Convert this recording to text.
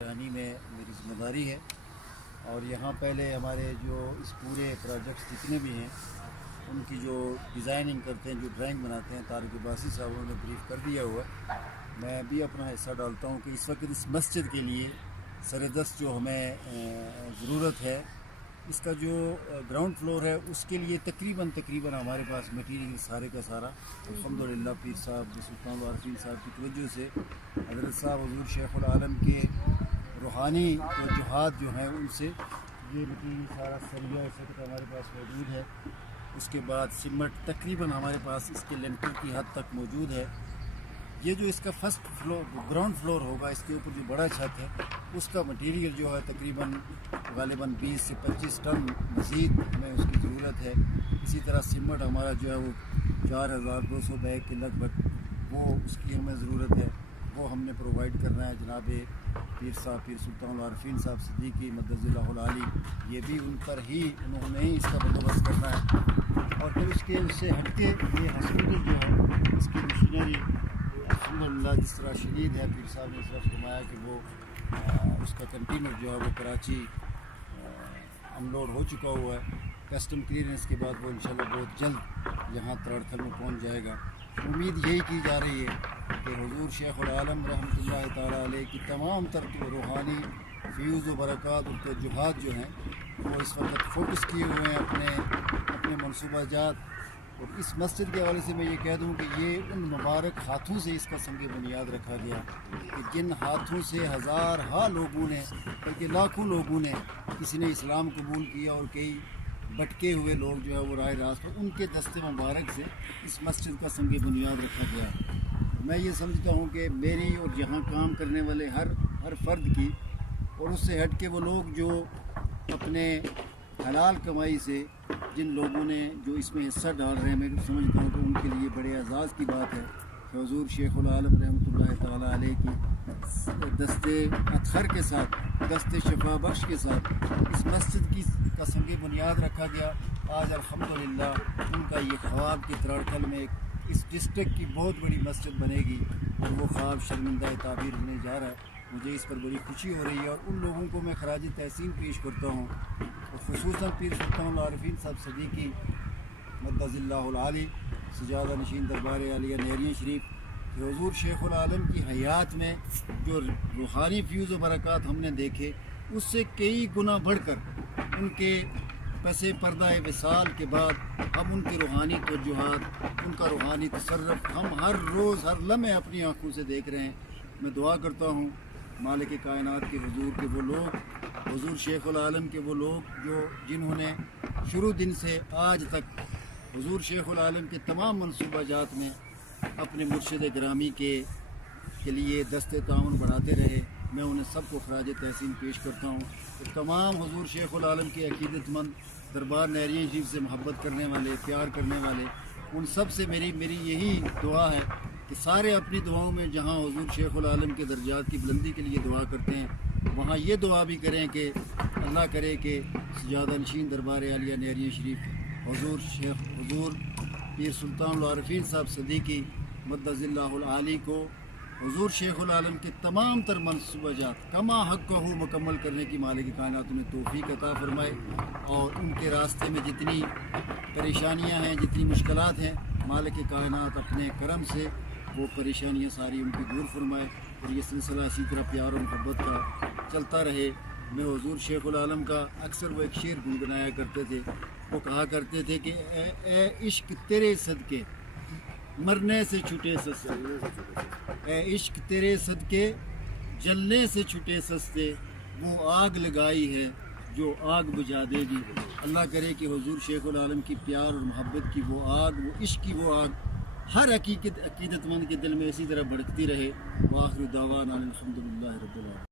میں میری ذمہ داری ہے اور یہاں پہلے ہمارے جو اس پورے پروجیکٹس جتنے بھی ہیں ان کی جو ڈیزائننگ کرتے ہیں، جو ڈرائنگ بناتے ہیں، طارق عباسی صاحب انہوں نے بریف کر دیا ہوا ہے۔ میں بھی اپنا حصہ ڈالتا ہوں کہ اس وقت اس مسجد کے لیے سردست جو ہمیں ضرورت ہے، اس کا جو گراؤنڈ فلور ہے اس کے لیے تقریباً ہمارے پاس مٹیریل سارے کا سارا الحمدللہ پیر صاحب سلطان العارفین صاحب کی توجہ سے حضرت صاحب حضور شیخ العالم کے روحانی توجہات جو ہیں ان سے یہ مٹیریل سارا سریا سکت ہمارے پاس موجود ہے۔ اس کے بعد سمٹ تقریباً ہمارے پاس اس کے لینٹر کی حد تک موجود ہے۔ یہ جو اس کا فرسٹ فلور گراؤنڈ فلور ہوگا، اس کے اوپر جو بڑا چھت ہے اس کا مٹیریل جو ہے تقریباً غالباً 20 سے 25 ٹن مزید ہمیں اس کی ضرورت ہے۔ اسی طرح سمٹ ہمارا جو ہے وہ 4200 بیگ کے لگ بھگ وہ اس کی ہمیں ضرورت ہے، وہ ہم نے پرووائڈ کرنا ہے۔ جناب پیر صاحب پیر سلطان العارفین صاحب صدیقی مدد اللہ العالی، یہ بھی ان پر ہی انہوں نے ہی اس کا بندوبست کرنا ہے۔ اور پھر اس سے ہٹ کے یہ ہاسپٹل جو ہے اس کی مشینری الحمدللہ جس طرح شدید ہے، پیر صاحب نے اس طرح فرمایا کہ وہ اس کا کنٹینر جو ہے وہ کراچی انلوڈ ہو چکا ہوا ہے۔ کسٹم کلیئرنس کے بعد وہ انشاءاللہ بہت جلد یہاں تراڑتھل میں پہنچ جائے گا۔ امید یہی کی جا رہی ہے کہ حضور شیخ العالم رحمۃ اللہ تعالیٰ علیہ کی تمام تر روحانی فیوز و برکات اور توجہات جو ہیں وہ اس وقت فوکس کیے ہوئے ہیں اپنے منصوبہ جات۔ اور اس مسجد کے حوالے سے میں یہ کہہ دوں کہ یہ ان مبارک ہاتھوں سے اس کا سنگ بنیاد رکھا گیا کہ جن ہاتھوں سے ہزارہا لوگوں نے بلکہ لاکھوں لوگوں نے کسی نے اسلام قبول کیا اور کئی بٹکے ہوئے لوگ جو ہے وہ راہ راست پر ان کے دست مبارک سے اس مسجد کا سنگ بنیاد رکھا گیا۔ میں یہ سمجھتا ہوں کہ میری اور یہاں کام کرنے والے ہر فرد کی اور اس سے ہٹ کے وہ لوگ جو اپنے حلال کمائی سے جن لوگوں نے جو اس میں حصہ ڈال رہے ہیں، میں سمجھتا ہوں کہ ان کے لیے بڑے اعزاز کی بات ہے کہ حضور شیخ العالم رحمۃ اللہ تعالیٰ علیہ کی دست اطہر کے ساتھ، دست شفا بخش کے ساتھ اس مسجد کا سنگ بنیاد رکھا گیا۔ آج الحمدللہ ان کا یہ خواب کہ تراڑتھل میں اس ڈسٹرکٹ کی بہت بڑی مسجد بنے گی اور وہ خواب شرمندہ تعبیر ہونے جا رہا ہے۔ مجھے اس پر بڑی خوشی ہو رہی ہے اور ان لوگوں کو میں خراج تحسین پیش کرتا ہوں، اور خصوصاً پیر سلطان العارفین صاحب صدیقی مدد اللہ العالی سجادہ نشین دربار عالیہ نیریاں شریف کہ حضور شیخ العالم کی حیات میں جو روحانی فیوز و برکات ہم نے دیکھے اس سے کئی گنا بڑھ کر ان کے پس پردہ وصال کے بعد ہم ان کی روحانی توجہات، ان کا روحانی تصرف ہم ہر روز ہر لمحے اپنی آنکھوں سے دیکھ رہے ہیں۔ میں دعا کرتا ہوں مالک کائنات کے حضور کے وہ لوگ، حضور شیخ العالم کے وہ لوگ جنہوں نے شروع دن سے آج تک حضور شیخ العالم کے تمام منصوبہ جات میں اپنے مرشد گرامی کے لیے دست تعاون بڑھاتے رہے، میں انہیں سب کو خراج تحسین پیش کرتا ہوں۔ کہ تمام حضور شیخ العالم کے عقیدت مند، دربار نیریاں شریف سے محبت کرنے والے، پیار کرنے والے، ان سب سے میری یہی دعا ہے کہ سارے اپنی دعاؤں میں جہاں حضور شیخ العالم کے درجات کی بلندی کے لیے دعا کرتے ہیں، وہاں یہ دعا بھی کریں کہ اللہ کرے کہ سجادہ نشین دربار عالیہ نیریاں شریف حضور پیر سلطان العارفین صاحب صدیقی مدد اللہ العالی کو حضور شیخ العالم کے تمام تر منصوبہ جات کما حق ہو مکمل کرنے کی مالک کائنات انہیں توفیق عطا فرمائے، اور ان کے راستے میں جتنی پریشانیاں ہیں، جتنی مشکلات ہیں، مالک کائنات اپنے کرم سے وہ پریشانیاں ساری ان کی دور فرمائے، اور یہ سلسلہ اسی طرح پیار و محبت کا چلتا رہے۔ میں حضور شیخ العالم کا اکثر وہ ایک شعر گنگنایا کرتے تھے، وہ کہا کرتے تھے کہ اے عشق تیرے صدقے مرنے سے چھٹے سستے، اے عشق تیرے صدقے جلنے سے چھٹے سستے، وہ آگ لگائی ہے جو آگ بجھا دے گی۔ اللہ کرے کہ حضور شیخ العالم کی پیار اور محبت کی وہ آگ، وہ عشق کی وہ آگ ہر عقیدت مند کے دل میں اسی طرح بھڑکتی رہے۔ وآخر دعوانا الحمدللہ رب العالمین۔